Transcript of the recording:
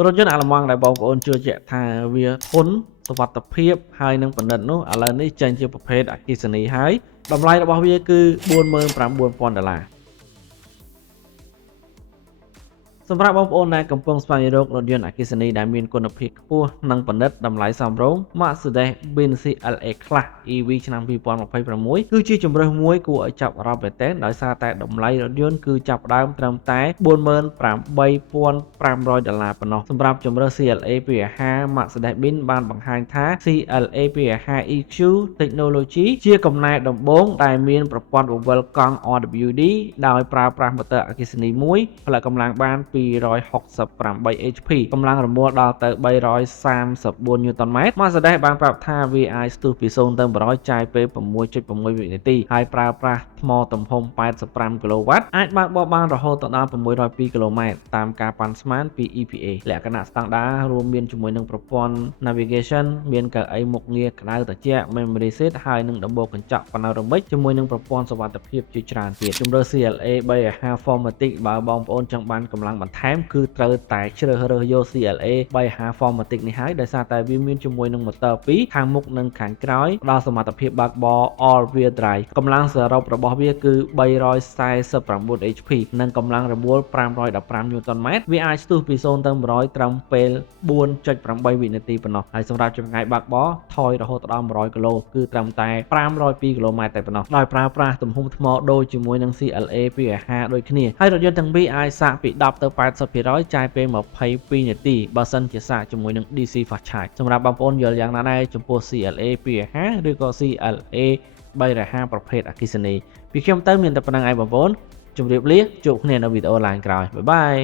រថយន្តអាល្លឺម៉ង់ដែលបងប្អូនជឿជាក់ថាវាធន់សុវត្ថិភាពហើយនឹងប្រណិតនោះឥឡូវនេះចេញជាប្រភេទអគ្គិសនីហើយតម្លៃរបស់វាគឺ$49,000 សម្រាប់បងប្អូនដែលកំពុងស្វែងរករថយន្តអគ្គិសនីដែលមានគុណភាពខ្ពស់និងប្រណិតតម្លៃសមរម្យ Mercedes-Benz CLA Class EV ឆ្នាំ2026គឺជាជម្រើសមួយគួរឲ្យចាប់អារម្មណ៍មែនទែនដោយសារតែតម្លៃរថយន្តគឺចាប់ផ្ដើមត្រឹមតែ$48,500 ប៉ុណ្ណោះសម្រាប់ជម្រើស CLA 2.5 Mercedes-Benz បានបង្ហាញថា CLA 2.5 EQ Technology ជាកំណែដំបូងដែលមានប្រព័ន្ធបង្វិលកង់ RWD ដោយប្រើប្រាស់ម៉ូទ័រអគ្គិសនីមួយផ្លាកកម្លាំងបាន268 HP កម្លាំងរមុលដល់ទៅ334 Nm Mercedes បានប្រាប់ថាវាអាចស្ទុះពី0ទៅ100ចាយពេល 6.6 វិនាទីហើយប្រើប្រាស់ថ្មទំហំ85 kW អាចបើកបរបានរហូតដល់602 km តាមការប៉ាន់ស្មានពី EPA លក្ខណៈស្តង់ដាររួមមានជាមួយនឹងប្រព័ន្ធ Navigation មានកៅអីមុខងារក្តៅត្រជាក់ Memory Seat ហើយនឹងដំបូលកញ្ចក់ Panoramic ជាមួយនឹងប្រព័ន្ធសុវត្ថិភាពជាច្រើនទៀតជម្រើស CLA 3.5 Formatic បើបងប្អូនចង់បានកម្លាំងបន្ថែមគឺត្រូវតែជ្រើសរើសយក CLA 3.5 Formatic នេះហើយដោយសារតែវាមានជាមួយនឹងម៉ូទ័រ2ខាងមុខនិងខាងក្រោយផ្ដល់សមត្ថភាពបើកបរ All Wheel Drive កម្លាំងសរុបរបស់វាគឺ349 HP និងកម្លាំងរមុល515 Nm វាអាចស្ទុះពី0ទៅ100ត្រឹមពេល 4.8 វិនាទីប៉ុណ្ណោះហើយសម្រាប់ចម្ងាយបើកបរថយរហូតដល់100គីឡូគឺត្រឹមតែ502 km តែប៉ុណ្ណោះដោយប្រើប្រាស់ទំហំថ្មដូចជាមួយនឹង CLA 2.5ដូចគ្នាហើយរថយន្តទាំងពីរអាចសាកពី10ទៅ 80% ចាយពេល22នាទីបើសិនជាសាកជាមួយនឹង DC Fast Charge សម្រាប់បងប្អូនយល់យ៉ាងណាដែរចំពោះ CLA 2.5 ឬក៏ CLA 3.5 ប្រភេទអគ្គិសនីពីខ្ញុំទៅមានតែប៉ុណ្្នឹងឯងបងប្អូនជម្រាបលាជួបគ្នានៅវីដេអូឡើងក្រោយបាយបាយ